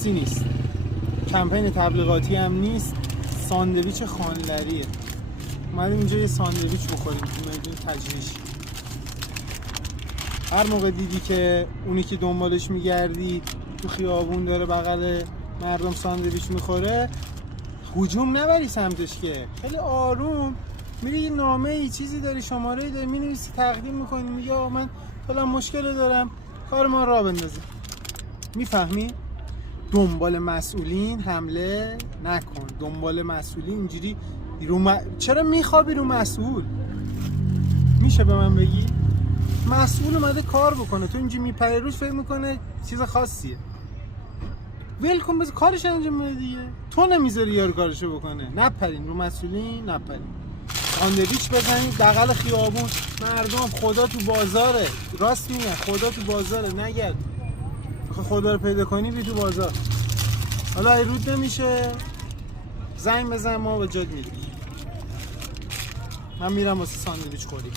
درسی نیست، کمپین تبلیغاتی هم نیست، ساندویچ خانلریه. اومدیم اینجا یه ساندویچ بخوریم تو میدون تجریش. هر موقع دیدی که اونی که دنبالش میگردی تو خیابون داره بغل مردم ساندویچ میخوره، هجوم نبری سمتش، که خیلی آروم میری یه نامه ای چیزی داری، شماره ای داری، مینویسی، تقدیم میکنی، میگه آقا من فلان مشکل دارم، کار ما راه بندازه. میفهمی؟ دنبال مسئولین حمله نکن. دنبال مسئولین اینجوری چرا میخوابی رو مسئول؟ میشه به من بگی؟ مسئول اومده کار بکنه، تو اینجا میپری روش، فکر میکنه چیز خاصیه. ول کن، بذار کارش انجام بده دیگه. تو نمیذاری یارو کارشو بکنه. نپرین رو مسئولین، نپرین. ساندویچ بزنید بغل خیابون، مردم خدا تو بازاره. راست میگن، خدا تو بازاره، نگرد. خدا رو پیدا کنی بی تو بازار. حالا ای رود نمیشه، زنگ بزن، ما به جات میریم. من میرم واسه ساندویچ خوری.